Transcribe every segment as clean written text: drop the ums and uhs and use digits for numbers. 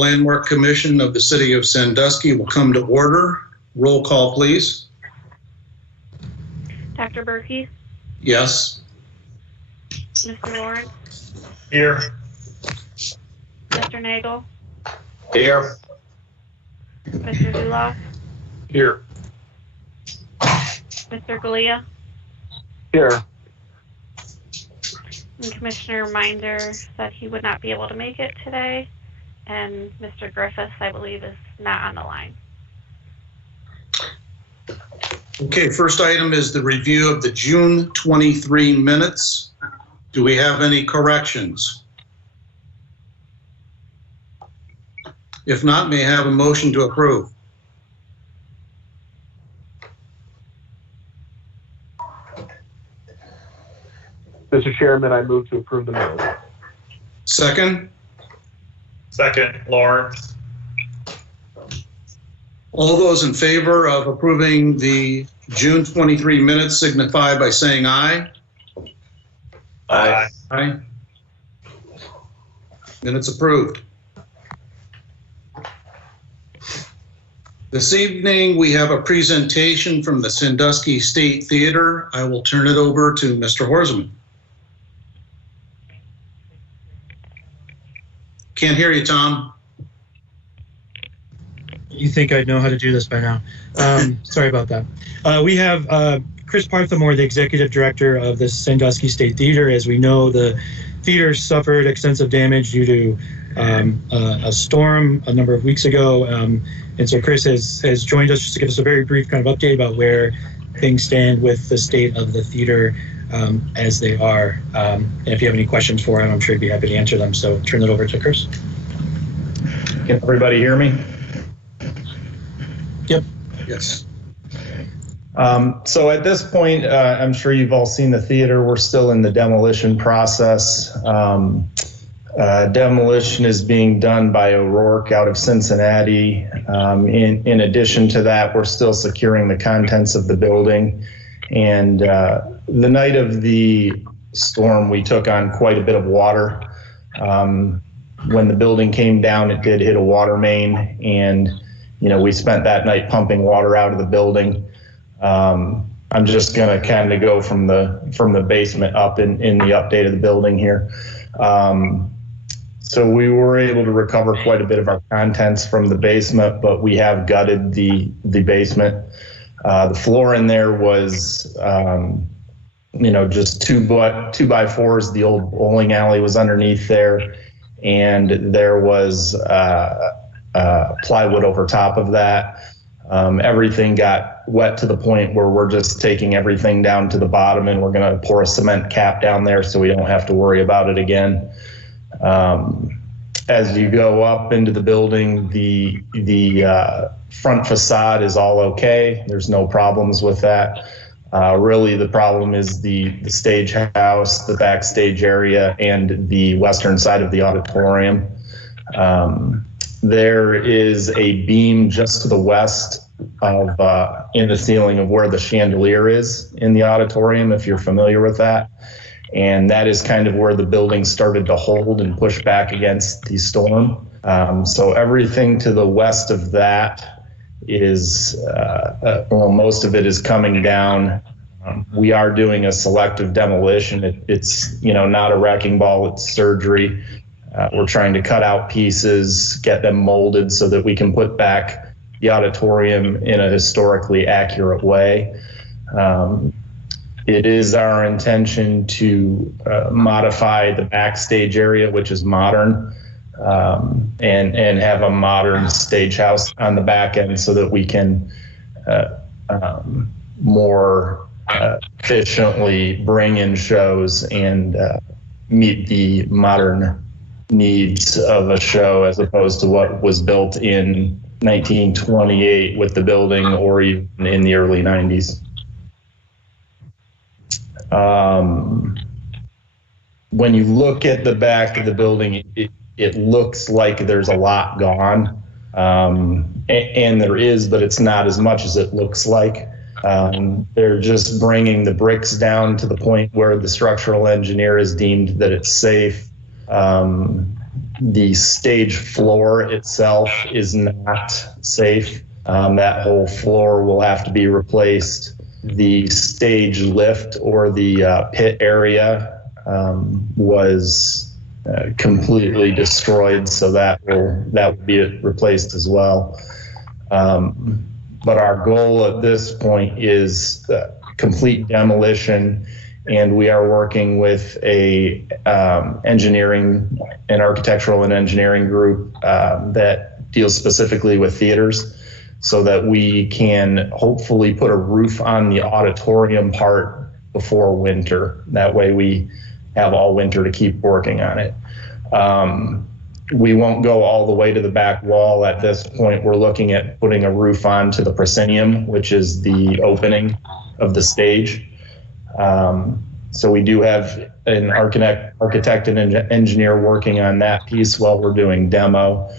Landmark Commission of the City of Sandusky will come to order. Roll call, please. Dr. Berkey? Yes. Mr. Lawrence? Here. Mr. Nagel? Here. Mr. Zuloff? Here. Mr. Galea? Here. And Commissioner Minder said he would not be able to make it today. And Mr. Griffiths, I believe, is not on the line. Okay, first item is the review of the June 23 minutes. Do we have any corrections? If not, may I have a motion to approve? Mr. Chairman, I move to approve the minutes. Second? Second, Lawrence. All those in favor of approving the June 23 minutes signify by saying aye. Aye. Aye. Minutes approved. This evening, we have a presentation from the Sandusky State Theater. I will turn it over to Mr. Horseman. Can't hear you, Tom. You think I'd know how to do this by now. Sorry about that. We have Chris Parthamore, the executive director of the Sandusky State Theater. As we know, the theater suffered extensive damage due to a storm a number of weeks ago. And so Chris has joined us just to give us a very brief kind of update about where things stand with the state of the theater as they are. And if you have any questions for him, I'm sure he'd be happy to answer them. So turn it over to Chris. Can everybody hear me? Yep. Yes. So at this point, I'm sure you've all seen the theater. We're still in the demolition process. Demolition is being done by O'Rourke out of Cincinnati. In addition to that, we're still securing the contents of the building. And the night of the storm, we took on quite a bit of water. When the building came down, it did hit a water main, and we spent that night pumping water out of the building. I'm just gonna kind of go from the basement up in the update of the building here. So we were able to recover quite a bit of our contents from the basement, but we have gutted the basement. The floor in there was, just two by fours. The old bowling alley was underneath there, and there was plywood over top of that. Everything got wet to the point where we're just taking everything down to the bottom, and we're going to pour a cement cap down there so we don't have to worry about it again. As you go up into the building, the front facade is all okay. There's no problems with that. Really, the problem is the stage house, the backstage area, and the western side of the auditorium. There is a beam just to the west of in the ceiling of where the chandelier is in the auditorium, if you're familiar with that. And that is kind of where the building started to hold and push back against the storm. So everything to the west of that is, most of it is coming down. We are doing a selective demolition. It's not a wrecking ball, it's surgery. We're trying to cut out pieces, get them molded so that we can put back the auditorium in a historically accurate way. It is our intention to modify the backstage area, which is modern, and have a modern stage house on the back end so that we can more efficiently bring in shows and meet the modern needs of a show as opposed to what was built in 1928 with the building or even in the early 90s. When you look at the back of the building, it looks like there's a lot gone, and there is, but it's not as much as it looks like. They're just bringing the bricks down to the point where the structural engineer has deemed that it's safe. The stage floor itself is not safe. That whole floor will have to be replaced. The stage lift or the pit area was completely destroyed, so that will be replaced as well. But our goal at this point is complete demolition, and we are working with a engineering and architectural and engineering group that deals specifically with theaters, so that we can hopefully put a roof on the auditorium part before winter. That way we have all winter to keep working on it. We won't go all the way to the back wall at this point. We're looking at putting a roof on to the proscenium, which is the opening of the stage. So we do have an architect and engineer working on that piece while we're doing demo.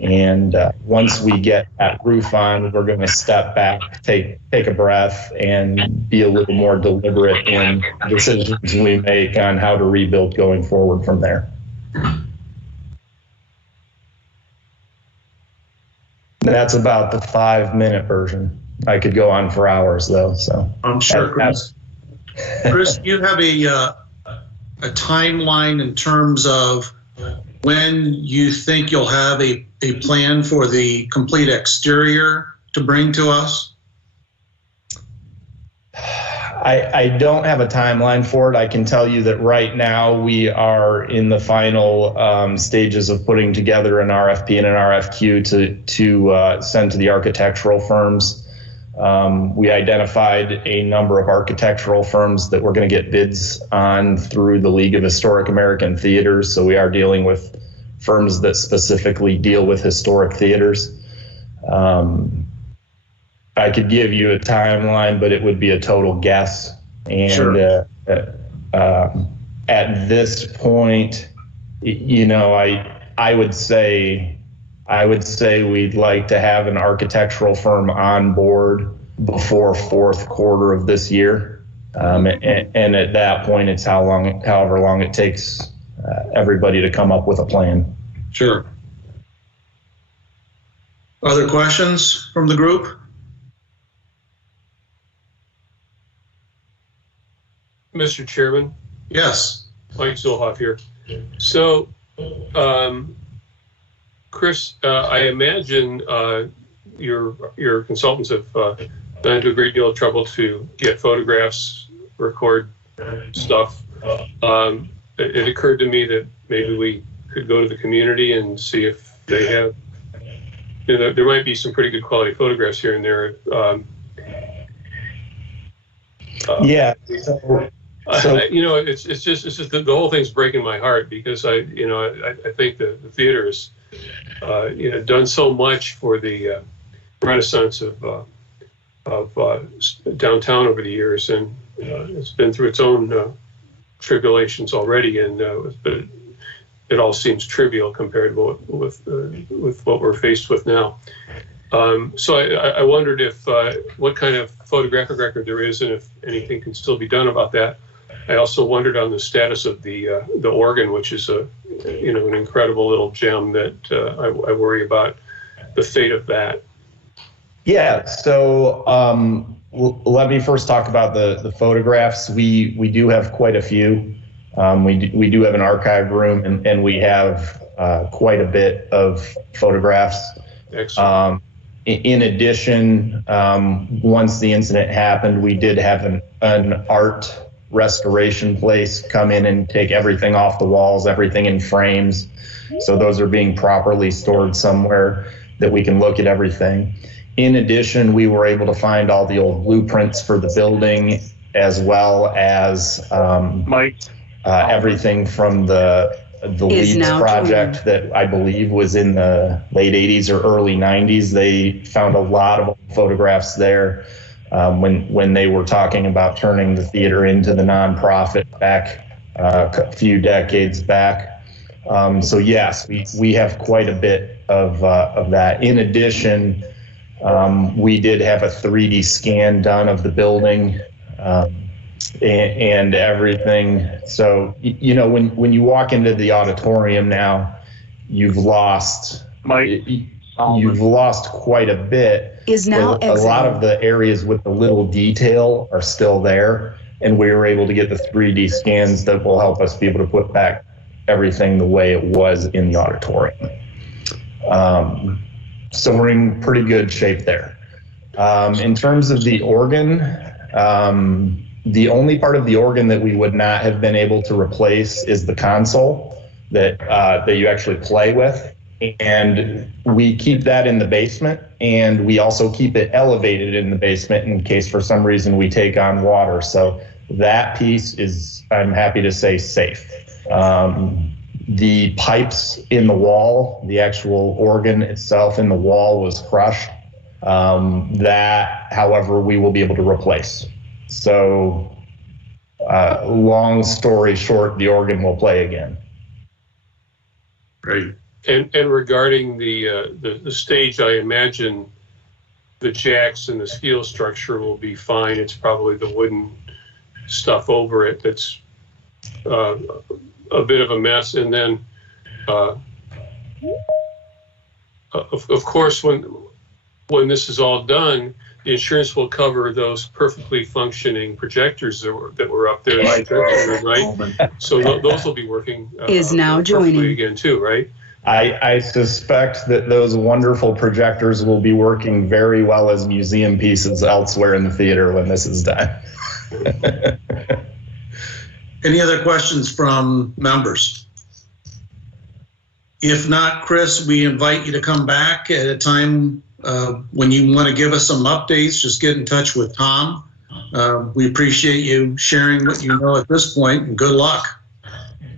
And once we get that roof on, we're going to step back, take a breath, and be a little more deliberate in decisions we make on how to rebuild going forward from there. That's about the 5-minute version. I could go on for hours though. So I'm sure, Chris. Chris, do you have a timeline in terms of when you think you'll have a plan for the complete exterior to bring to us? I don't have a timeline for it. I can tell you that right now we are in the final stages of putting together an RFP and an RFQ to send to the architectural firms. We identified a number of architectural firms that we're going to get bids on through the League of Historic American Theaters. So we are dealing with firms that specifically deal with historic theaters. I could give you a timeline, but it would be a total guess. And sure. At this point, you know, I would say we'd like to have an architectural firm on board before fourth quarter of this year. And at that point, it's however long it takes everybody to come up with a plan. Sure. Other questions from the group? Mr. Chairman, Yes. Mike Zolhoff here. So, Chris, I imagine your consultants have gone into a great deal of trouble to get photographs, record stuff. It occurred to me that maybe we could go to the community and see if they have, you know, there might be some pretty good quality photographs here and there. Yeah. So, you know, it's just the whole thing's breaking my heart, because I think the theater has, you know, done so much for the renaissance of downtown over the years, and it's been through its own tribulations already, and but it all seems trivial compared with what we're faced with now. So I wondered if what kind of photographic record there is, and if anything can still be done about that. I also wondered on the status of the organ, which is an incredible little gem that I worry about the fate of that. Yeah. So let me first talk about the photographs. We do have quite a few. We do have an archive room, and we have quite a bit of photographs. Excellent. In addition, once the incident happened, we did have an art restoration place come in and take everything off the walls, everything in frames. So those are being properly stored somewhere that we can look at everything. In addition, we were able to find all the old blueprints for the building, as well as everything from the Leeds project that I believe was in the late 80s or early 90s. They found a lot of photographs there when they were talking about turning the theater into the nonprofit back a few decades back. So yes, we have quite a bit of that. In addition, we did have a 3D scan done of the building and everything. So, you know, when you walk into the auditorium now, you've lost Mike. you've lost quite a bit. Is now A lot of exiting. the areas with the little detail are still there, and we were able to get the 3D scans that will help us be able to put back everything the way it was in the auditorium. So we're in pretty good shape there. In terms of the organ, the only part of the organ that we would not have been able to replace is the console that you actually play with. And we keep that in the basement, and we also keep it elevated in the basement in case for some reason we take on water. So that piece is, I'm happy to say, safe. The pipes in the wall, the actual organ itself in the wall was crushed. That, however, we will be able to replace. So long story short, the organ will play again. Great. And regarding the stage, I imagine the jacks and the steel structure will be fine. It's probably the wooden stuff over it that's a bit of a mess. And then, of course, when this is all done, the insurance will cover those perfectly functioning projectors that were up there, right? So those will be working. Is now perfectly joining. again too, right? I suspect that those wonderful projectors will be working very well as museum pieces elsewhere in the theater when this is done. Any other questions from members? If not, Chris, we invite you to come back at a time when you want to give us some updates. Just get in touch with Tom. We appreciate you sharing what you know at this point, and good luck.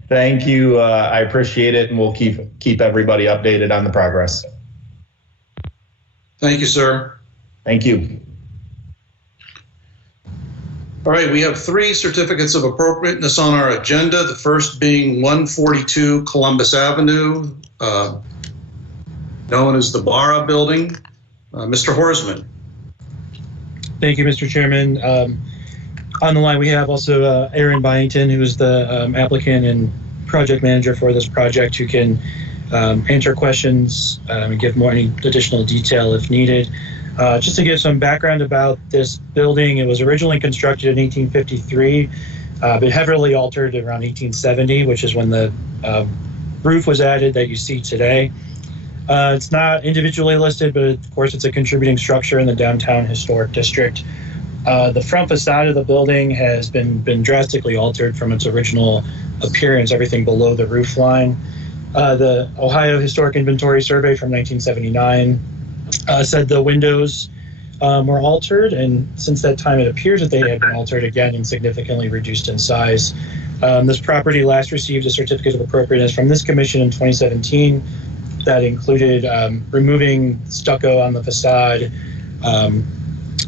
Thank you. I appreciate it, and we'll keep everybody updated on the progress. Thank you, sir. Thank you. All right, we have 3 certificates of appropriateness on our agenda. The first being 142 Columbus Avenue, known as the Barra Building. Mr. Horsman. Thank you, Mr. Chairman. On the line, we have also Aaron Byington, who is the applicant and project manager for this project, who can answer questions and give more any additional detail if needed. Just to give some background about this building, it was originally constructed in 1853, but heavily altered around 1870, which is when the roof was added that you see today. It's not individually listed, but of course it's a contributing structure in the downtown historic district. The front facade of the building has been drastically altered from its original appearance, everything below the roof line. The Ohio Historic Inventory Survey from 1979 said the windows were altered, and since that time it appears that they have been altered again and significantly reduced in size. This property last received a certificate of appropriateness from this commission in 2017 that included removing stucco on the facade,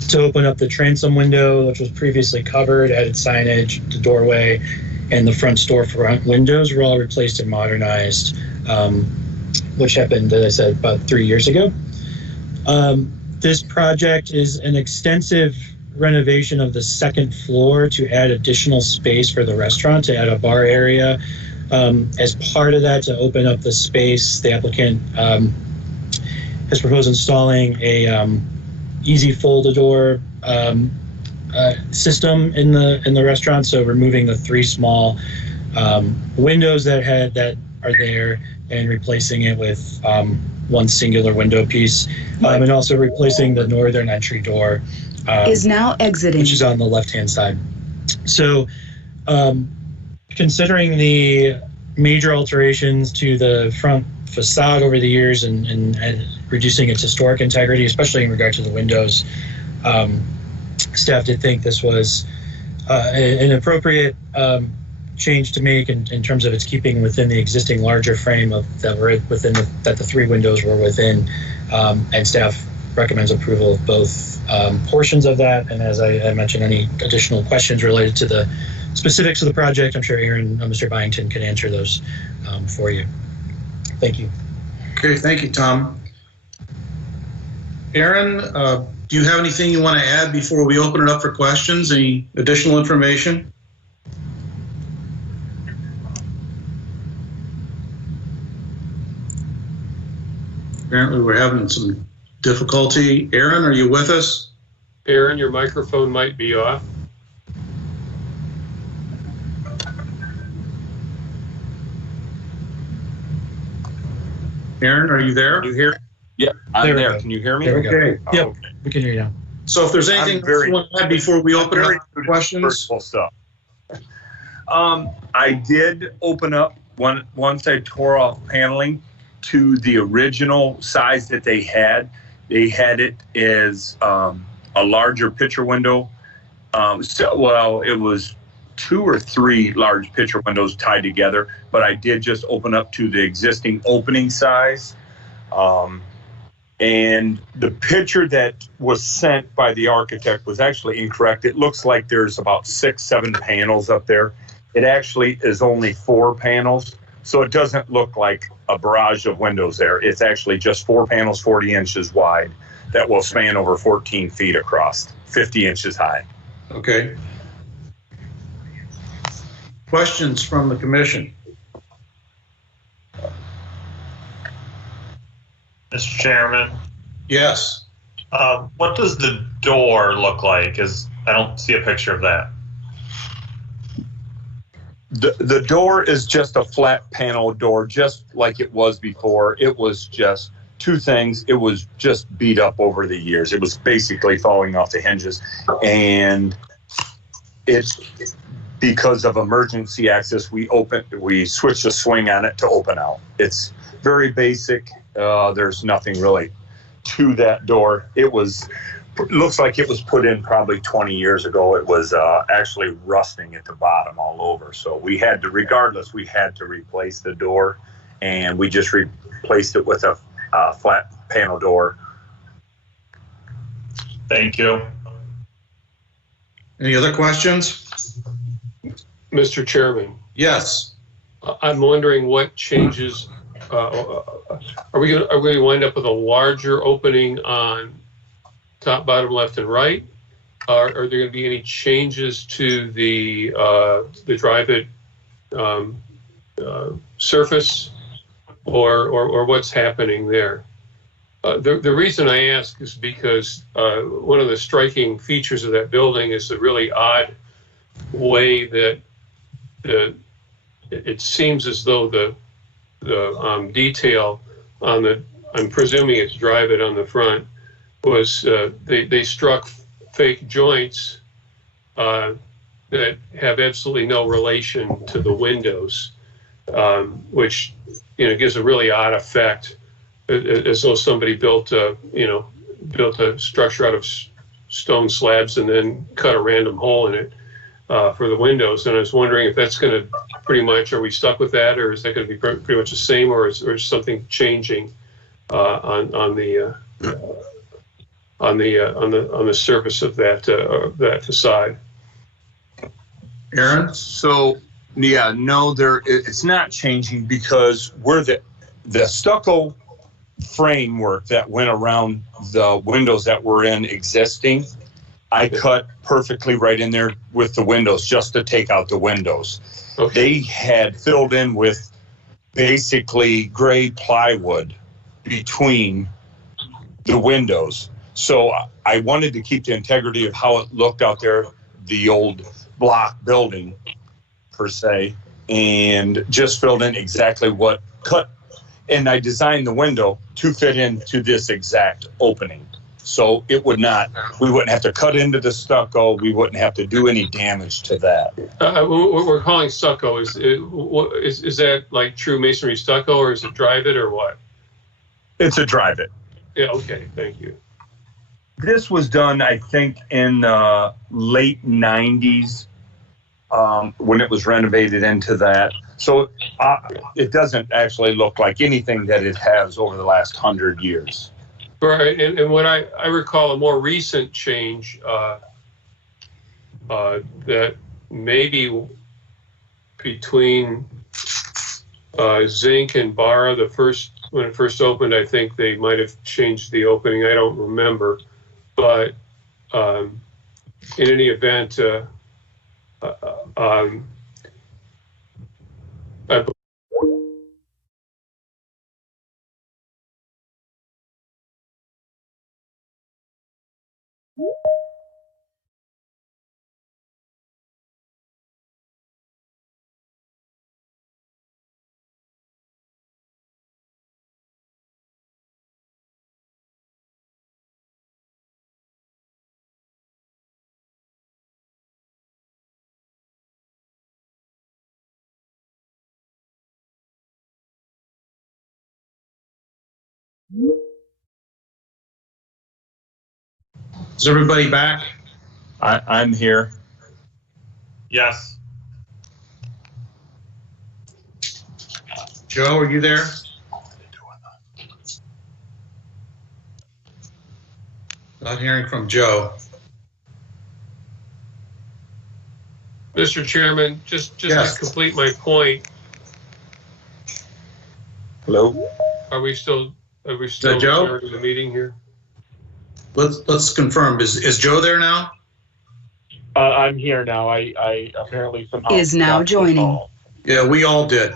to open up the transom window, which was previously covered, added signage, the doorway, and the front storefront windows were all replaced and modernized, which happened, as I said, about 3 years ago. This project is an extensive renovation of the second floor to add additional space for the restaurant, to add a bar area. As part of that, to open up the space, the applicant has proposed installing a easy fold-a-door system in the restaurant, so removing the 3 small windows that are there and replacing it with 1 singular window piece, and also replacing the northern entry door, Is now exiting. which is on the left-hand side. So, considering the major alterations to the front facade over the years and reducing its historic integrity, especially in regard to the windows, staff did think this was an appropriate change to make in terms of its keeping within the existing larger frame that the 3 windows were within, and staff recommends approval of both portions of that. And as I mentioned, any additional questions related to the specifics of the project, I'm sure Aaron, Mr. Byington can answer those for you. Thank you. Okay, thank you, Tom. Aaron, do you have anything you want to add before we open it up for questions? Any additional information? Apparently, we're having some difficulty. Aaron, are you with us? Aaron, your microphone might be off. Aaron, are you there? Can you hear? Yeah, I'm There we there. go. Can you hear me? There we go. Okay. Yep. Oh, okay. We can hear you now. So if there's anything I'm very- else you want to add before we open Very up good at questions? virtual stuff. I did open up once I tore off paneling to the original size that they had. They had it as a larger picture window. It was 2 or 3 large picture windows tied together, but I did just open up to the existing opening size. And the picture that was sent by the architect was actually incorrect. It looks like there's about 6, 7 panels up there. It actually is only 4 panels. So it doesn't look like a barrage of windows there. It's actually just 4 panels, 40 inches wide, that will span over 14 feet across, 50 inches high. Okay. Questions from the commission? Mr. Chairman, Yes. what does the door look like? I don't see a picture of that. The door is just a flat panel door, just like it was before. It was just 2 things. It was just beat up over the years. It was basically falling off the hinges. And it's because of emergency access, we switched the swing on it to open out. It's very basic. There's nothing really to that door. It looks like it was put in probably 20 years ago. It was actually rusting at the bottom all over. So we had to replace the door, and we just replaced it with a flat panel door. Thank you. Any other questions? Mr. Chairman, Yes. I'm wondering what changes, are we going to wind up with a larger opening on top, bottom, left, and right? Are there going to be any changes to the drive-it surface, or what's happening there? The reason I ask is because one of the striking features of that building is the really odd way that it seems as though the detail on the, I'm presuming it's drive-it on the front, was they struck fake joints that have absolutely no relation to the windows, which gives a really odd effect, as though somebody built a structure out of stone slabs and then cut a random hole in it for the windows. And I was wondering if that's going to pretty much, are we stuck with that, or is that going to be pretty much the same, or is something changing on the surface of that facade? Aaron? So, yeah, no, it's not changing, because where the stucco framework that went around the windows that were in existing, I cut perfectly right in there with the windows just to take out the windows. Okay. They had filled in with basically gray plywood between the windows. So I wanted to keep the integrity of how it looked out there, the old block building per se, and just filled in exactly what cut. And I designed the window to fit into this exact opening. So we wouldn't have to cut into the stucco. We wouldn't have to do any damage to that. What we're calling stucco, is that like true masonry stucco, or is it drive-it, or what? It's a drive-it. Yeah, okay, thank you. This was done, I think, in the late 90s when it was renovated into that. So it doesn't actually look like anything that it has over the last 100 years. Right, and what I recall, a more recent change that maybe between Zinc and Barra, when it first opened, I think they might have changed the opening. I don't remember, but in any event, I Is everybody back? I'm here. Yes. Joe, are you there? Not hearing from Joe. Mr. Chairman, just Yes. to complete my point, Hello? are we still Joe? during the meeting here? Let's confirm. Is Joe there now? I'm here now. I apparently somehow Is now lost the joining. call. Yeah, we all did.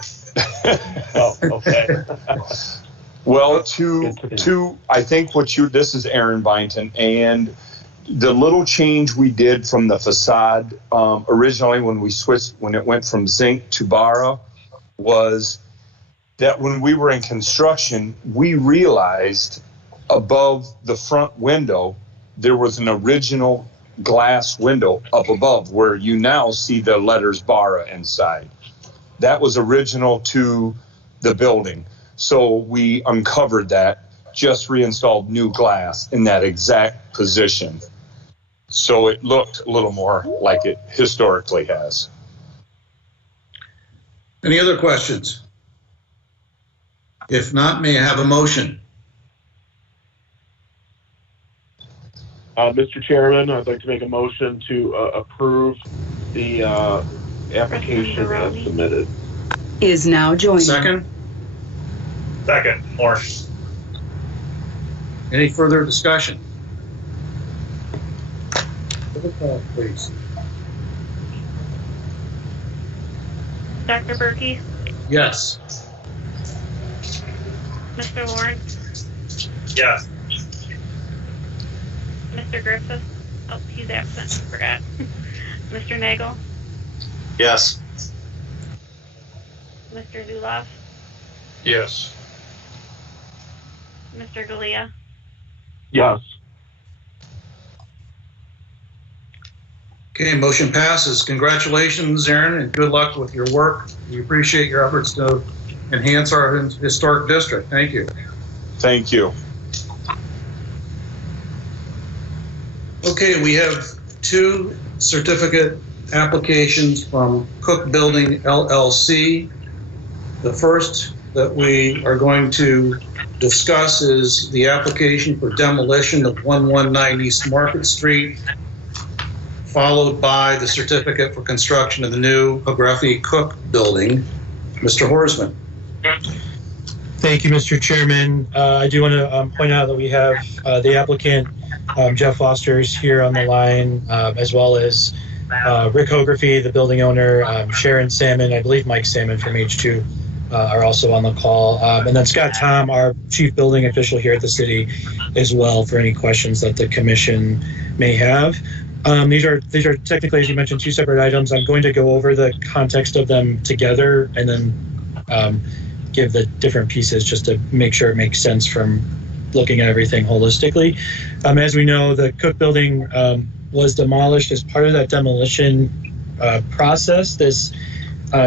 Oh, okay. Well, I think this is Aaron Byington, and the little change we did from the facade originally when it went from zinc to Bara was that when we were in construction, we realized above the front window, there was an original glass window up above where you now see the letters Bara inside. That was original to the building. So we uncovered that, just reinstalled new glass in that exact position. So it looked a little more like it historically has. Any other questions? If not, may I have a motion? Mr. Chairman, I'd like to make a motion to approve the application as submitted. Is now joining. Second? Second, Moore. Any further discussion? Roll call, please. Dr. Berkey, Yes. Mr. Lawrence, Yes. Mr. Griffith. Oh, he's absent. Forgot. Mr. Nagel, Yes. Mr. Zulov, Yes. Mr. Galea. Yes. Okay, motion passes. Congratulations, Aaron, and good luck with your work. We appreciate your efforts to enhance our historic district. Thank you. Thank you. Okay, we have two certificate applications from Cook Building LLC. The first that we are going to discuss is the application for demolition of 119 East Market Street, followed by the certificate for construction of the new Agraffi Cook Building. Mr. Horsman. Thank you, Mr. Chairman. I do want to point out that we have the applicant, Jeff Foster, is here on the line, as well as Rick Hography, the building owner, Sharon Salmon, I believe Mike Salmon from H2 are also on the call. And then Scott Tom, our chief building official here at the city as well, for any questions that the commission may have. These are technically, as you mentioned, two separate items. I'm going to go over the context of them together and then give the different pieces just to make sure it makes sense from looking at everything holistically. As we know, the Cook Building was demolished. As part of that demolition process, this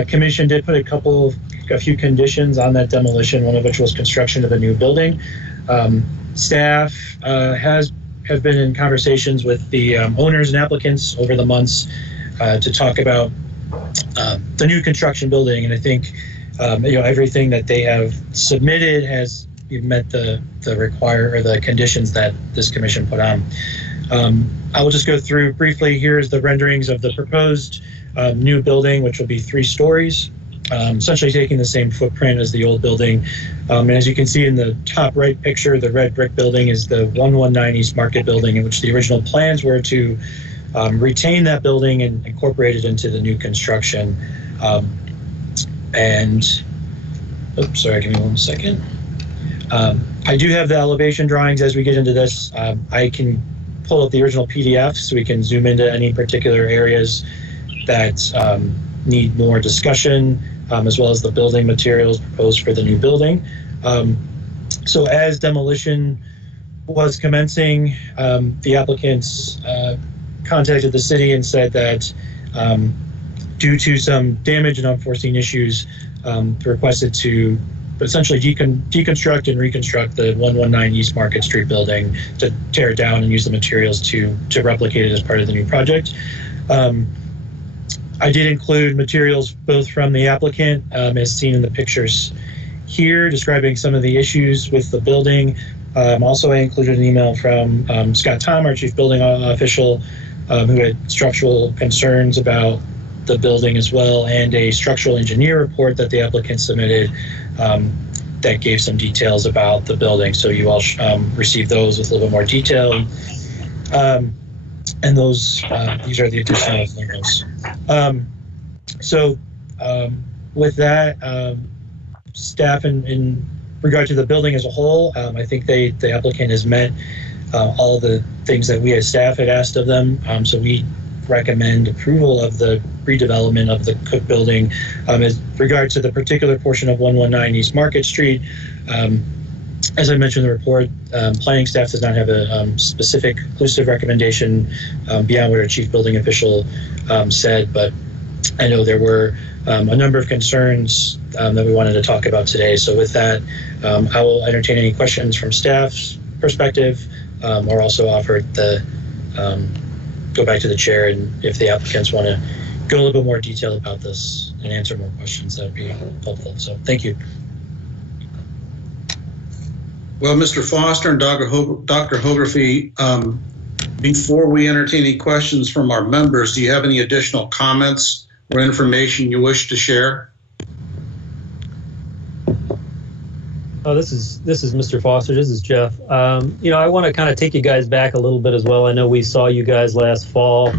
commission did put a few conditions on that demolition, one of which was construction of a new building. Staff have been in conversations with the owners and applicants over the months to talk about the new construction building, and I think everything that they have submitted has met the conditions that this commission put on. I will just go through briefly. Here's the renderings of the proposed new building, which will be 3 stories, essentially taking the same footprint as the old building. And as you can see in the top right picture, the red brick building is the 119 East Market building, in which the original plans were to retain that building and incorporate it into the new construction. Sorry, give me 1 second. I do have the elevation drawings as we get into this. I can pull up the original PDF so we can zoom into any particular areas that need more discussion, as well as the building materials proposed for the new building. So as demolition was commencing, the applicants contacted the city and said that due to some damage and unforeseen issues, requested to essentially deconstruct and reconstruct the 119 East Market Street building, to tear it down and use the materials to replicate it as part of the new project. I did include materials both from the applicant, as seen in the pictures here, describing some of the issues with the building. Also, I included an email from Scott Tom, our chief building official, who had structural concerns about the building as well, and a structural engineer report that the applicant submitted that gave some details about the building. So you all received those with a little bit more detail. And those, these are the additional things. With that, staff in regard to the building as a whole, I think the applicant has met all the things that we as staff had asked of them. So we recommend approval of the redevelopment of the Cook building. As regard to the particular portion of 119 East Market Street, as I mentioned in the report, planning staff does not have a specific conclusive recommendation beyond what our chief building official said, but I know there were a number of concerns that we wanted to talk about today. So with that, I will entertain any questions from staff's perspective, or also offer the go back to the chair, and if the applicants want to go a little bit more detail about this and answer more questions, that would be helpful. So thank you. Well, Mr. Foster and Dr. Hogarty, before we entertain any questions from our members, do you have any additional comments or information you wish to share? Oh, this is Mr. Foster. This is Jeff. I want to kind of take you guys back a little bit as well. I know we saw you guys last fall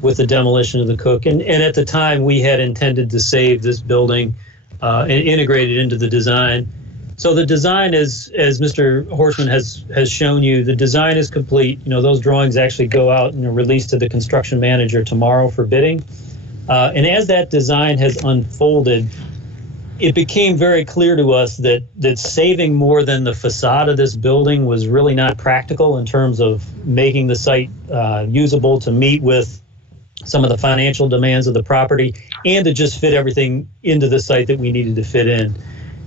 with the demolition of the Cook, and at the time we had intended to save this building and integrate it into the design. So the design is, as Mr. Horstman has shown you, the design is complete. Those drawings actually go out and are released to the construction manager tomorrow for bidding. And as that design has unfolded, it became very clear to us that saving more than the facade of this building was really not practical in terms of making the site usable to meet with some of the financial demands of the property, and to just fit everything into the site that we needed to fit in.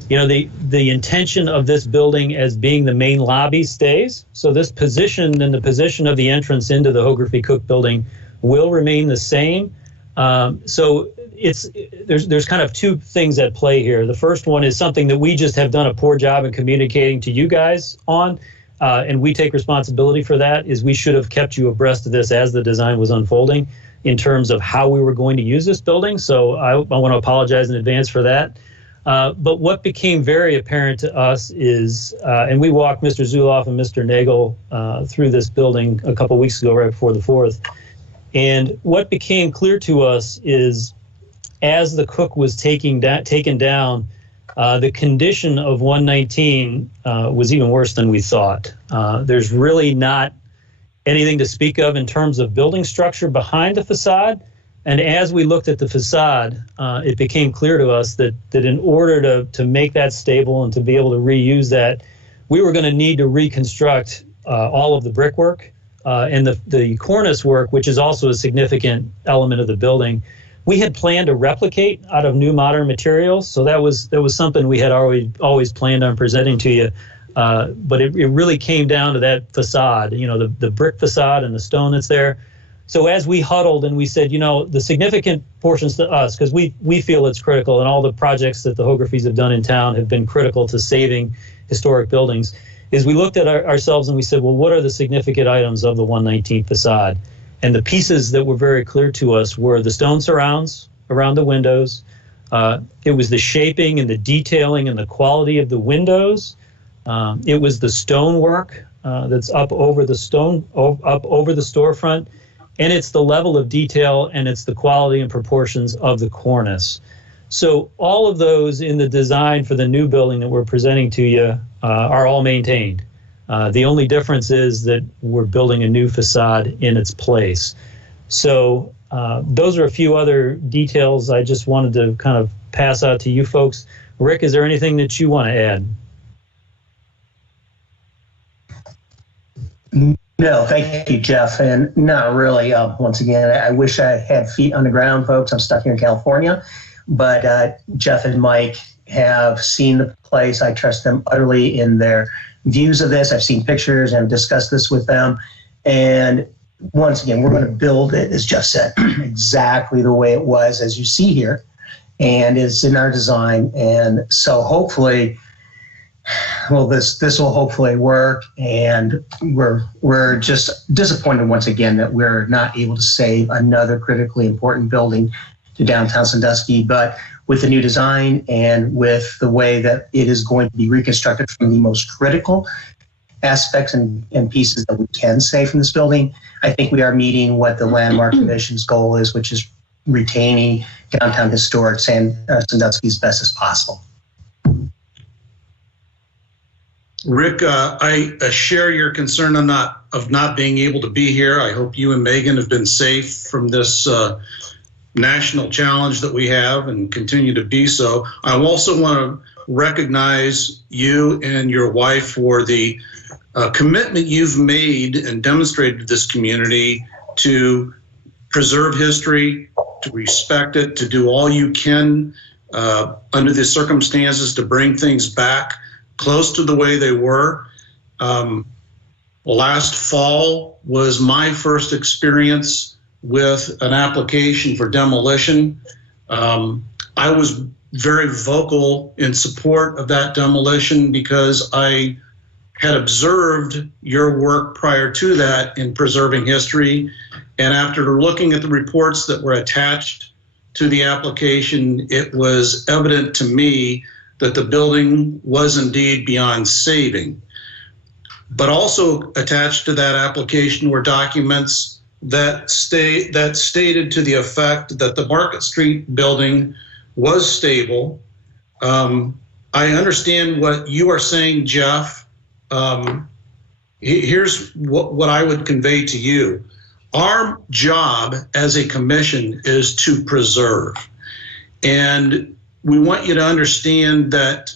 The intention of this building as being the main lobby stays. So this position and the position of the entrance into the Hogarty Cook building will remain the same. So there's kind of two things at play here. The first one is something that we just have done a poor job in communicating to you guys on, and we take responsibility for that, is we should have kept you abreast of this as the design was unfolding in terms of how we were going to use this building. So I want to apologize in advance for that. But what became very apparent to us is, and we walked Mr. Zuloff and Mr. Nagel through this building a couple weeks ago, right before the 4th. And what became clear to us is, as the Cook was taken down, the condition of 119 was even worse than we thought. There's really not anything to speak of in terms of building structure behind the facade. And as we looked at the facade, it became clear to us that in order to make that stable and to be able to reuse that, we were going to need to reconstruct all of the brickwork and the cornice work, which is also a significant element of the building. We had planned to replicate out of new modern materials, so that was something we had always planned on presenting to you. But it really came down to that facade, the brick facade and the stone that's there. So as we huddled and we said, the significant portions to us, because we feel it's critical, and all the projects that the Hogarthys have done in town have been critical to saving historic buildings, is we looked at ourselves and we said, well, what are the significant items of the 119 facade? And the pieces that were very clear to us were the stone surrounds around the windows. It was the shaping and the detailing and the quality of the windows. It was the stonework that's up over the storefront. And it's the level of detail, and it's the quality and proportions of the cornice. So all of those in the design for the new building that we're presenting to you are all maintained. The only difference is that we're building a new facade in its place. So those are a few other details I just wanted to kind of pass out to you folks. Rick, is there anything that you want to add? No, thank you, Jeff. And not really. Once again, I wish I had feet on the ground, folks. I'm stuck here in California. But Jeff and Mike have seen the place. I trust them utterly in their views of this. I've seen pictures and discussed this with them. And once again, we're going to build it, as Jeff said, exactly the way it was, as you see here. And it's in our design. And so hopefully, well, this will hopefully work. And we're just disappointed once again that we're not able to save another critically important building to downtown Sandusky. But with the new design and with the way that it is going to be reconstructed from the most critical aspects and pieces that we can save from this building, I think we are meeting what the Landmark Commission's goal is, which is retaining downtown historic Sandusky as best as possible. Rick, I share your concern of not being able to be here. I hope you and Megan have been safe from this national challenge that we have and continue to be so. I also want to recognize you and your wife for the commitment you've made and demonstrated to this community to preserve history, to respect it, to do all you can under the circumstances to bring things back close to the way they were. Last fall was my first experience with an application for demolition. I was very vocal in support of that demolition because I had observed your work prior to that in preserving history. And after looking at the reports that were attached to the application, it was evident to me that the building was indeed beyond saving. But also attached to that application were documents that stated to the effect that the Market Street building was stable. I understand what you are saying, Jeff. Here's what I would convey to you. Our job as a commission is to preserve. And we want you to understand that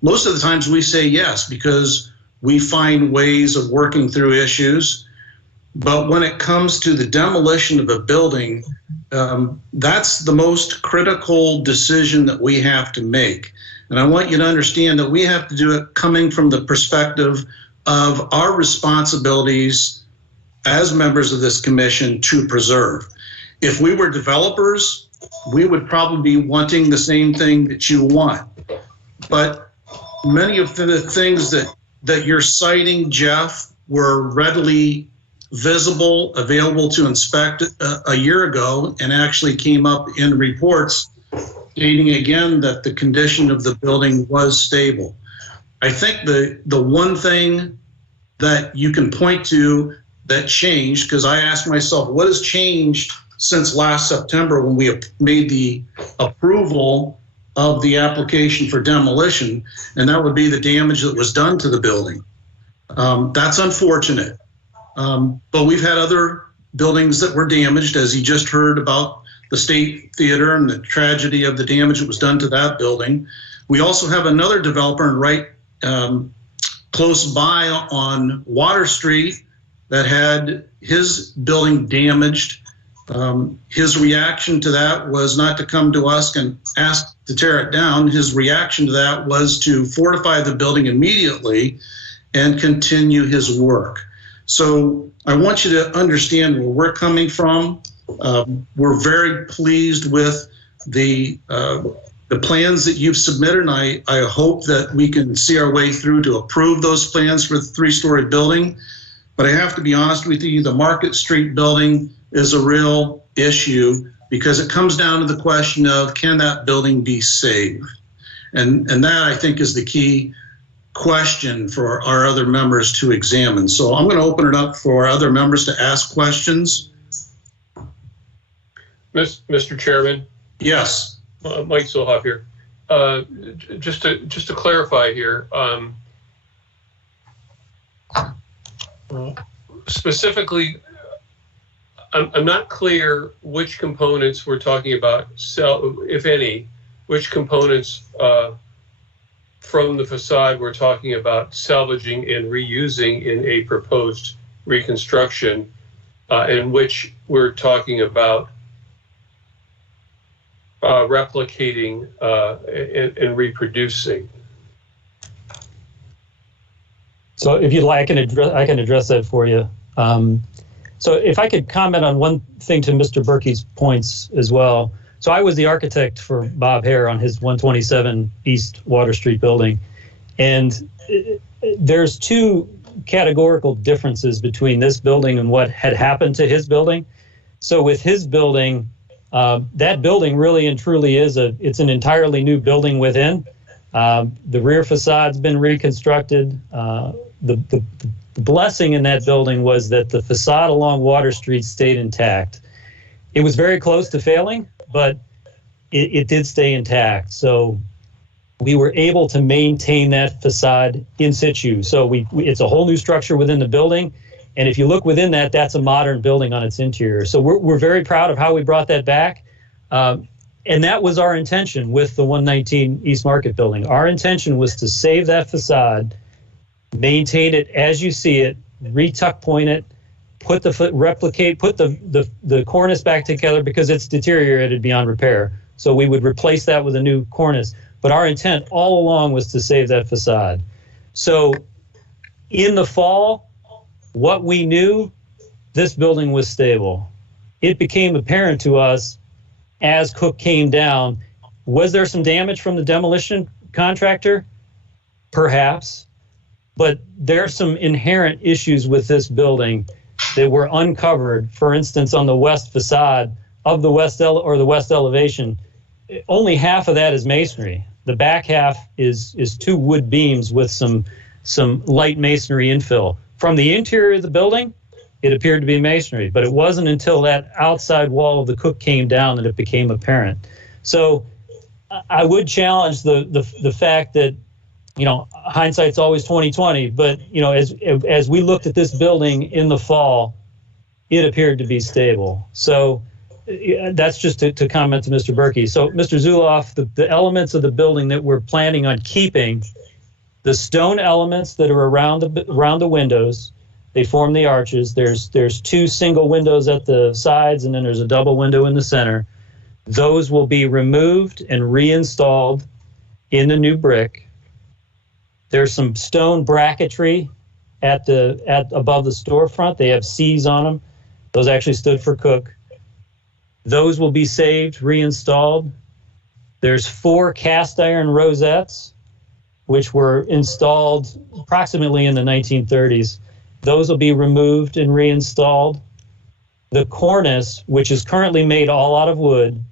most of the times we say yes because we find ways of working through issues. But when it comes to the demolition of a building, that's the most critical decision that we have to make. And I want you to understand that we have to do it coming from the perspective of our responsibilities as members of this commission to preserve. If we were developers, we would probably be wanting the same thing that you want. But many of the things that you're citing, Jeff, were readily visible, available to inspect a year ago, and actually came up in reports stating again that the condition of the building was stable. I think the one thing that you can point to that changed, because I asked myself, what has changed since last September when we made the approval of the application for demolition, and that would be the damage that was done to the building. That's unfortunate. But we've had other buildings that were damaged, as you just heard about the State Theater and the tragedy of the damage that was done to that building. We also have another developer right close by on Water Street that had his building damaged. His reaction to that was not to come to us and ask to tear it down. His reaction to that was to fortify the building immediately and continue his work. So I want you to understand where we're coming from. We're very pleased with the plans that you've submitted, and I hope that we can see our way through to approve those plans for the three-story building. But I have to be honest with you, the Market Street building is a real issue because it comes down to the question of, can that building be saved? And that, I think, is the key question for our other members to examine. So I'm going to open it up for other members to ask questions. Mr. Chairman? Yes. Mike Solhoff here. Just to clarify here, Specifically, I'm not clear which components we're talking about, if any, which components from the facade we're talking about salvaging and reusing in a proposed reconstruction, and which we're talking about replicating and reproducing. So if you'd like, I can address that for you. So if I could comment on one thing to Mr. Berkey's points as well. So I was the architect for Bob Hare on his 127 East Water Street building. And there's two categorical differences between this building and what had happened to his building. So with his building, that building really and truly it's an entirely new building within. The rear facade's been reconstructed. The blessing in that building was that the facade along Water Street stayed intact. It was very close to failing, but it did stay intact. So we were able to maintain that facade in situ. So it's a whole new structure within the building. And if you look within that, that's a modern building on its interior. So we're very proud of how we brought that back. And that was our intention with the 119 East Market building. Our intention was to save that facade, maintain it as you see it, retuck point it, put the cornice back together because it's deteriorated beyond repair. So we would replace that with a new cornice. But our intent all along was to save that facade. So in the fall, what we knew, this building was stable. It became apparent to us as Cook came down. Was there some damage from the demolition contractor? Perhaps. But there are some inherent issues with this building that were uncovered. For instance, on the west facade of the west elevation, only half of that is masonry. The back half is two wood beams with some light masonry infill. From the interior of the building, it appeared to be masonry, but it wasn't until that outside wall of the Cook came down that it became apparent. So I would challenge the fact that, hindsight's always 20/20, but as we looked at this building in the fall, it appeared to be stable. So that's just to comment to Mr. Berkey. So Mr. Zuloff, the elements of the building that we're planning on keeping, the stone elements that are around the windows, they form the arches. There's two single windows at the sides, and then there's a double window in the center. Those will be removed and reinstalled in the new brick. There's some stone bracketry at above the storefront. They have C's on them. Those actually stood for Cook. Those will be saved, reinstalled. There's 4 cast iron rosettes, which were installed approximately in the 1930s. Those will be removed and reinstalled. The cornice, which is currently made all out of wood,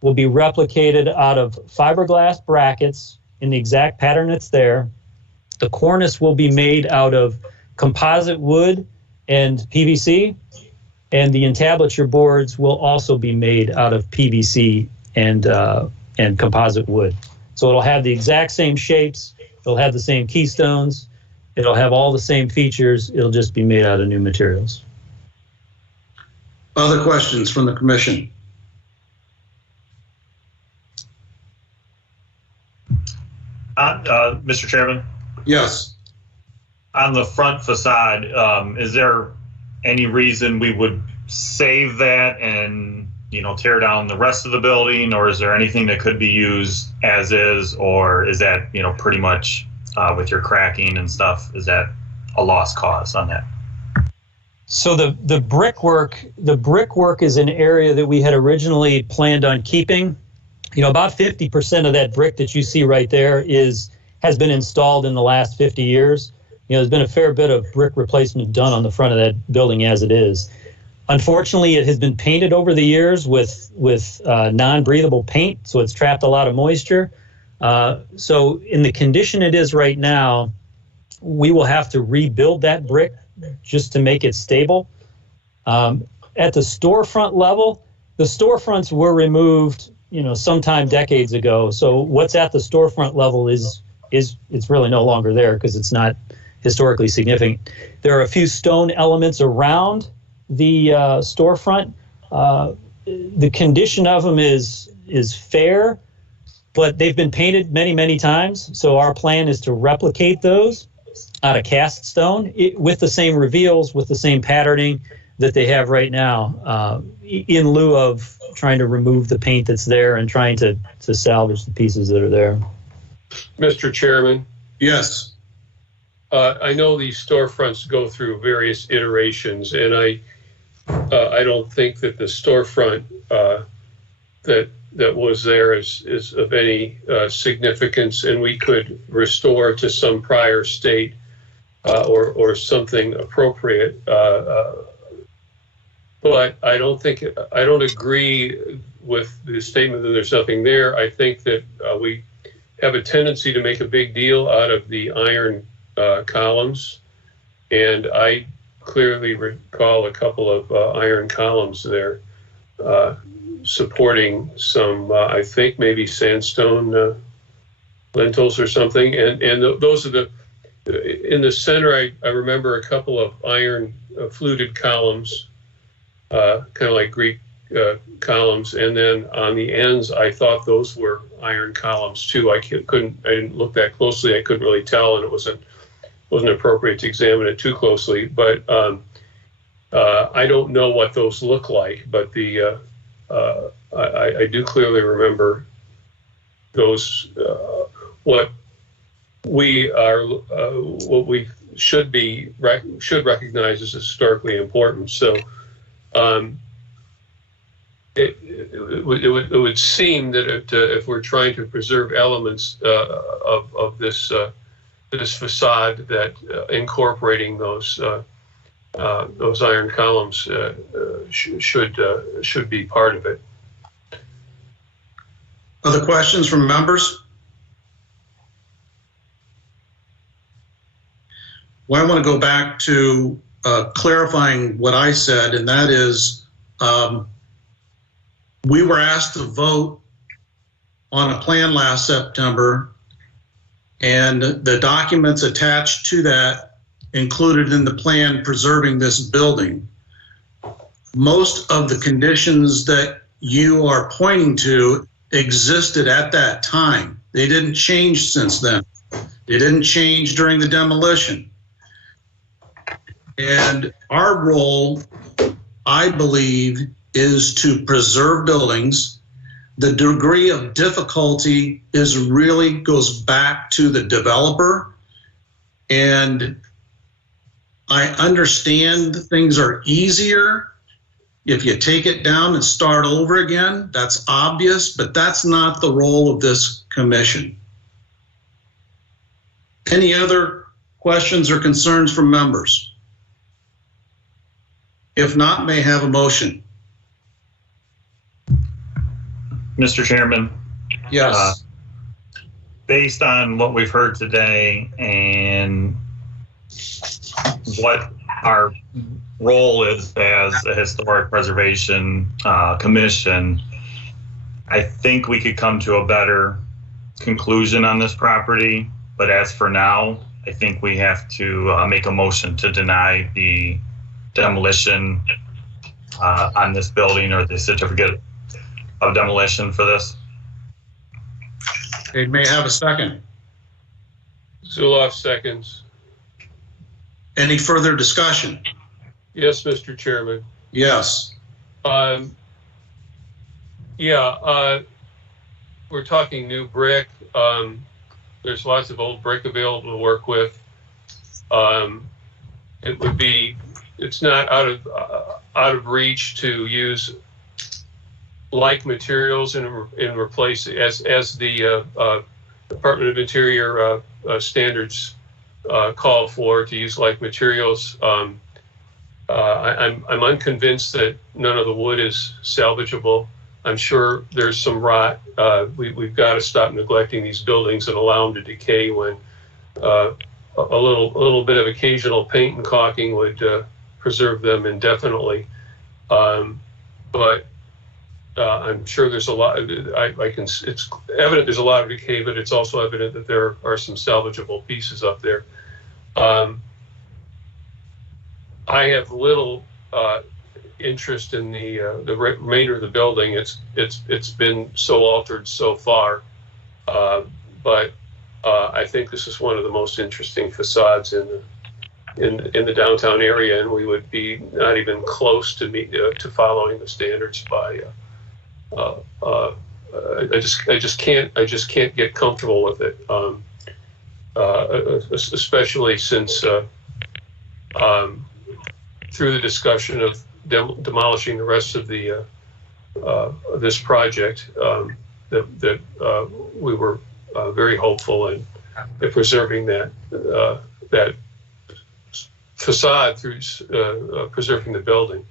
will be replicated out of fiberglass brackets in the exact pattern that's there. The cornice will be made out of composite wood and PVC, and the entablature boards will also be made out of PVC and composite wood. So it'll have the exact same shapes. It'll have the same keystones. It'll have all the same features. It'll just be made out of new materials. Other questions from the commission? Mr. Chairman? Yes. On the front facade, is there any reason we would save that and, tear down the rest of the building, or is there anything that could be used as is, or is that, pretty much with your cracking and stuff, is that a lost cause on that? So the brickwork is an area that we had originally planned on keeping. About 50% of that brick that you see right there has been installed in the last 50 years. There's been a fair bit of brick replacement done on the front of that building as it is. Unfortunately, it has been painted over the years with non-breathable paint, so it's trapped a lot of moisture. So in the condition it is right now, we will have to rebuild that brick just to make it stable. At the storefront level, the storefronts were removed, sometime decades ago. So what's at the storefront level is it's really no longer there because it's not historically significant. There are a few stone elements around the storefront. The condition of them is fair, but they've been painted many, many times. So our plan is to replicate those out of cast stone with the same reveals, with the same patterning that they have right now, in lieu of trying to remove the paint that's there and trying to salvage the pieces that are there. Mr. Chairman, Yes. I know these storefronts go through various iterations, and I don't think that the storefront that was there is of any significance, and we could restore to some prior state or something appropriate. But I don't agree with the statement that there's nothing there. I think that we have a tendency to make a big deal out of the iron columns, and I clearly recall a couple of iron columns there supporting some, I think maybe sandstone lintels or something, and those are in the center. I remember a couple of iron fluted columns, kind of like Greek columns, and then on the ends, I thought those were iron columns too. I didn't look that closely. I couldn't really tell, and it wasn't appropriate to examine it too closely. But I don't know what those look like. But I do clearly remember those. What we should recognize as historically important. So. It would seem that if we're trying to preserve elements of this facade, that incorporating those iron columns should be part of it. Other questions from members? Well, I want to go back to clarifying what I said, and that is we were asked to vote on a plan last September, and the documents attached to that included in the plan preserving this building. Most of the conditions that you are pointing to existed at that time. They didn't change since then. They didn't change during the demolition. And our role, I believe, is to preserve buildings. The degree of difficulty goes back to the developer. And I understand things are easier if you take it down and start over again. That's obvious, but that's not the role of this commission. Any other questions or concerns from members? If not, may I have a motion? Mr. Chairman? Yes. Based on what we've heard today and what our role is as a historic preservation commission, I think we could come to a better conclusion on this property. But as for now, I think we have to make a motion to deny the demolition on this building, or the certificate of demolition for this. It may have a second. Zuloff seconds. Any further discussion? Yes, Mr. Chairman. Yes. We're talking new brick. There's lots of old brick available to work with. It's not out of reach to use like materials and replace, as the Department of Interior standards call for, to use like materials. I'm unconvinced that none of the wood is salvageable. I'm sure there's some rot. We've got to stop neglecting these buildings and allow them to decay when a little bit of occasional paint and caulking would preserve them indefinitely. But I'm sure there's a lot. It's evident there's a lot of decay, but it's also evident that there are some salvageable pieces up there. I have little interest in the remainder of the building. It's been so altered so far, but I think this is one of the most interesting facades in the downtown area, and we would be not even close to following the standards by. I just can't get comfortable with it, especially since through the discussion of demolishing the rest of the this project, that we were very hopeful in preserving that facade through preserving the building.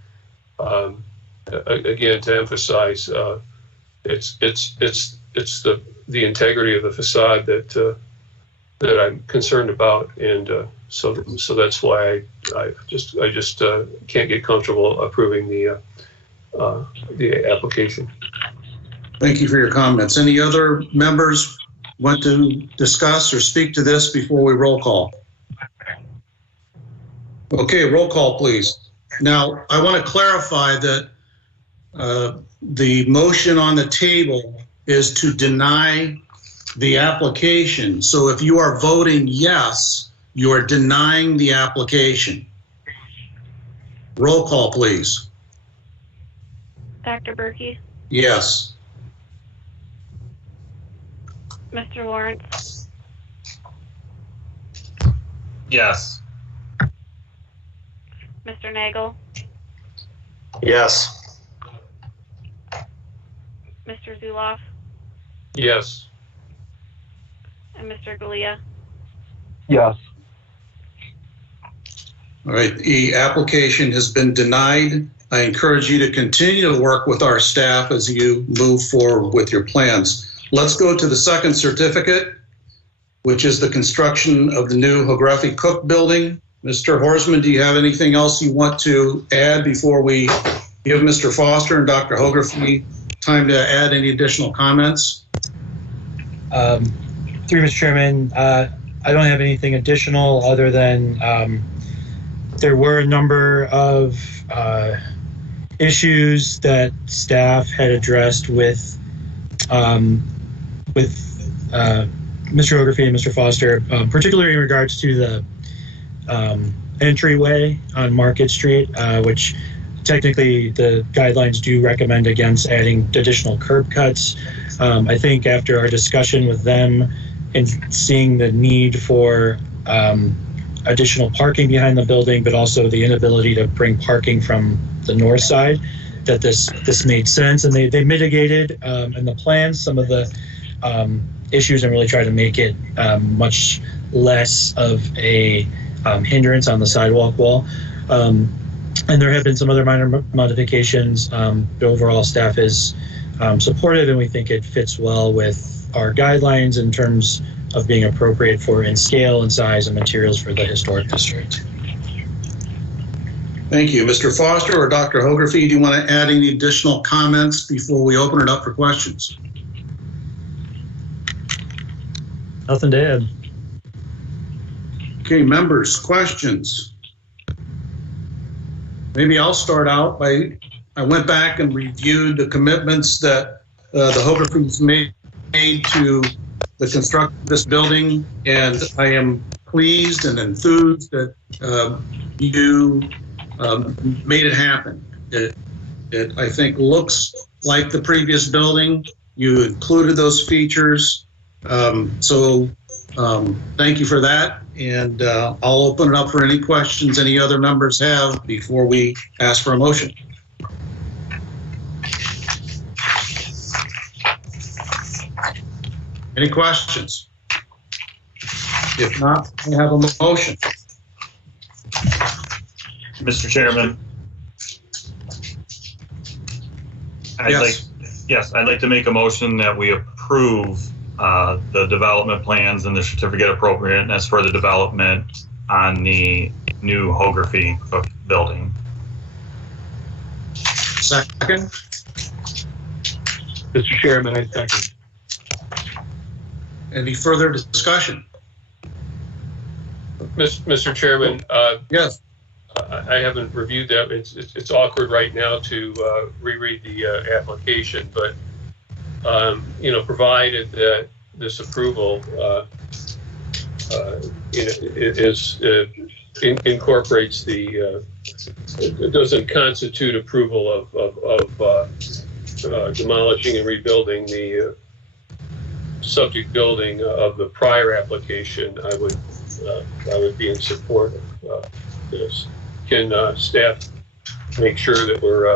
Again, to emphasize, it's the integrity of the facade that I'm concerned about, and so that's why I just can't get comfortable approving the application. Thank you for your comments. Any other members want to discuss or speak to this before we roll call? Okay, roll call, please. Now, I want to clarify that the motion on the table is to deny the application. So if you are voting yes, you are denying the application. Roll call, please. Dr. Berkey? Yes. Mr. Lawrence? Yes. Mr. Nagel? Yes. Mr. Zuloff? Yes. And Mr. Galea? Yes. All right, the application has been denied. I encourage you to continue to work with our staff as you move forward with your plans. Let's go to the second certificate, which is the construction of the new Hography Cook building. Mr. Horsman, do you have anything else you want to add before we give Mr. Foster and Dr. Hography time to add any additional comments? Through Mr. Chairman, I don't have anything additional other than there were a number of issues that staff had addressed with Mr. Hography and Mr. Foster, particularly in regards to the entryway on Market Street, which technically the guidelines do recommend against adding additional curb cuts. I think after our discussion with them and seeing the need for additional parking behind the building, but also the inability to bring parking from the north side, that this made sense, and they mitigated in the plans some of the issues and really tried to make it much less of a hindrance on the sidewalk wall. And there have been some other minor modifications. The overall staff is supportive, and we think it fits well with our guidelines in terms of being appropriate for in scale and size and materials for the historic district. Thank you. Mr. Foster or Dr. Hography, do you want to add any additional comments before we open it up for questions? Nothing to add. Okay, members, questions? Maybe I'll start out by, I went back and reviewed the commitments that the Hographies made to the construction of this building, and I am pleased and enthused that you made it happen. It, I think, looks like the previous building. You included those features. So thank you for that. And I'll open it up for any questions any other members have before we ask for a motion. Any questions? If not, I have a motion. Mr. Chairman. I'd like to make a motion that we approve the development plans and the certificate of appropriateness for the development on the new Hography Cook building. Second. Mr. Chairman, I second. Any further discussion? Mr. Chairman, Yes. I haven't reviewed that. It's awkward right now to reread the application, but provided that this approval incorporates it doesn't constitute approval of demolishing and rebuilding the subject building of the prior application, I would be in support of this. Can staff make sure that we're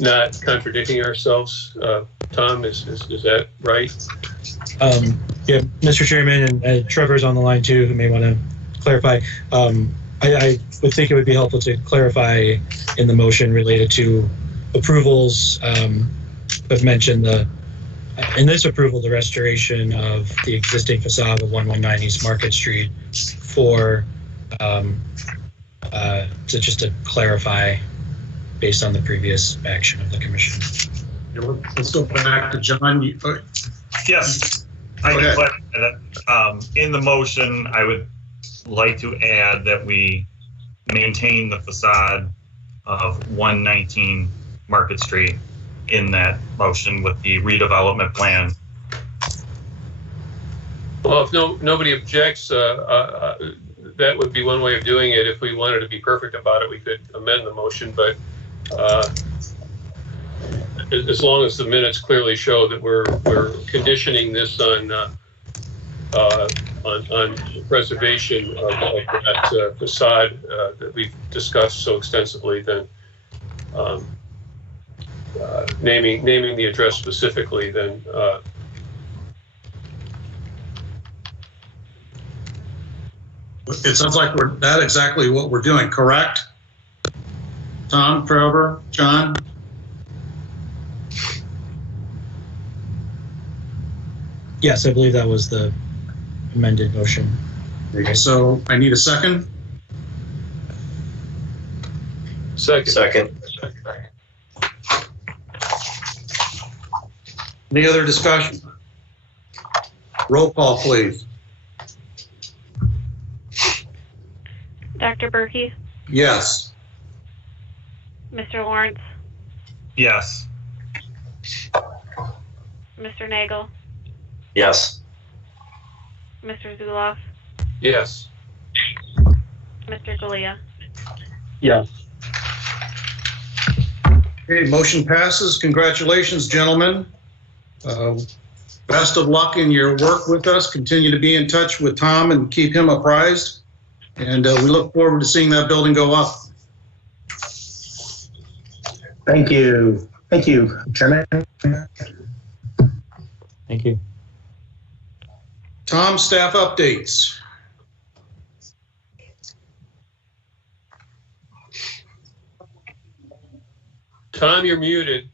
not contradicting ourselves? Tom, is that right? Yeah, Mr. Chairman, and Trevor's on the line too, who may want to clarify. I would think it would be helpful to clarify in the motion related to approvals. I've mentioned in this approval, the restoration of the existing facade of 119 East Market Street to clarify based on the previous action of the commission. Let's go back to John. Yes, I can clarify that. In the motion, I would like to add that we maintain the facade of 119 Market Street in that motion with the redevelopment plan. Well, if nobody objects, that would be one way of doing it. If we wanted to be perfect about it, we could amend the motion, but as long as the minutes clearly show that we're conditioning this on preservation of that facade that we've discussed so extensively, then naming the address specifically, then it sounds like that's exactly what we're doing, correct? Tom, Trevor, John? Yes, I believe that was the amended motion. So I need a second. Second. Any other discussion? Roll call, please. Dr. Berkey, Yes. Mr. Lawrence, Yes. Mr. Nagel, Yes. Mr. Zuloff, Yes. Mr. Galea. Yes. Okay, motion passes. Congratulations, gentlemen. Best of luck in your work with us. Continue to be in touch with Tom and keep him apprised. And we look forward to seeing that building go up. Thank you. Thank you, Chairman. Thank you. Tom, staff updates. Tom, you're muted.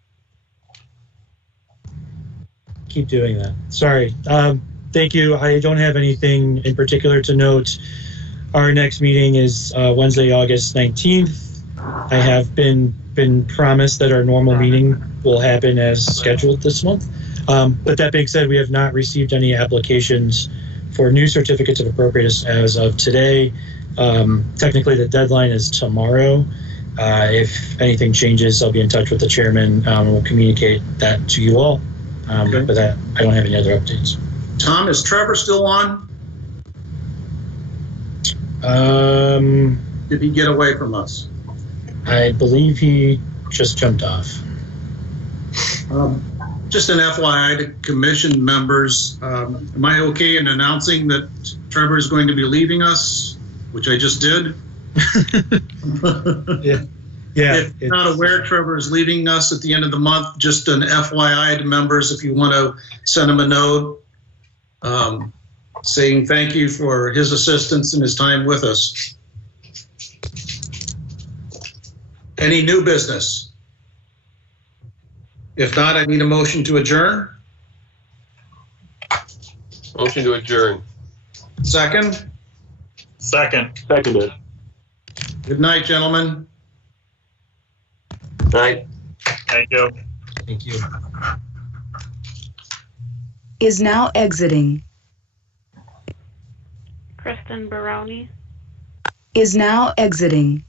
Keep doing that. Sorry. Thank you. I don't have anything in particular to note. Our next meeting is Wednesday, August 19th. I have been promised that our normal meeting will happen as scheduled this month. But that being said, we have not received any applications for new certificates of appropriateness as of today. Technically, the deadline is tomorrow. If anything changes, I'll be in touch with the chairman and we'll communicate that to you all. Okay. But I don't have any other updates. Tom, is Trevor still on? Did he get away from us? I believe he just jumped off. Just an FYI to commission members, am I okay in announcing that Trevor is going to be leaving us, which I just did? Yeah. If you're not aware, Trevor is leaving us at the end of the month. Just an FYI to members, if you want to send him a note saying thank you for his assistance and his time with us. Any new business? If not, I need a motion to adjourn. Motion to adjourn. Second. Seconded. Good night, gentlemen. Night. Thank you. Thank you. Is now exiting. Kristen Baroni. is now exiting.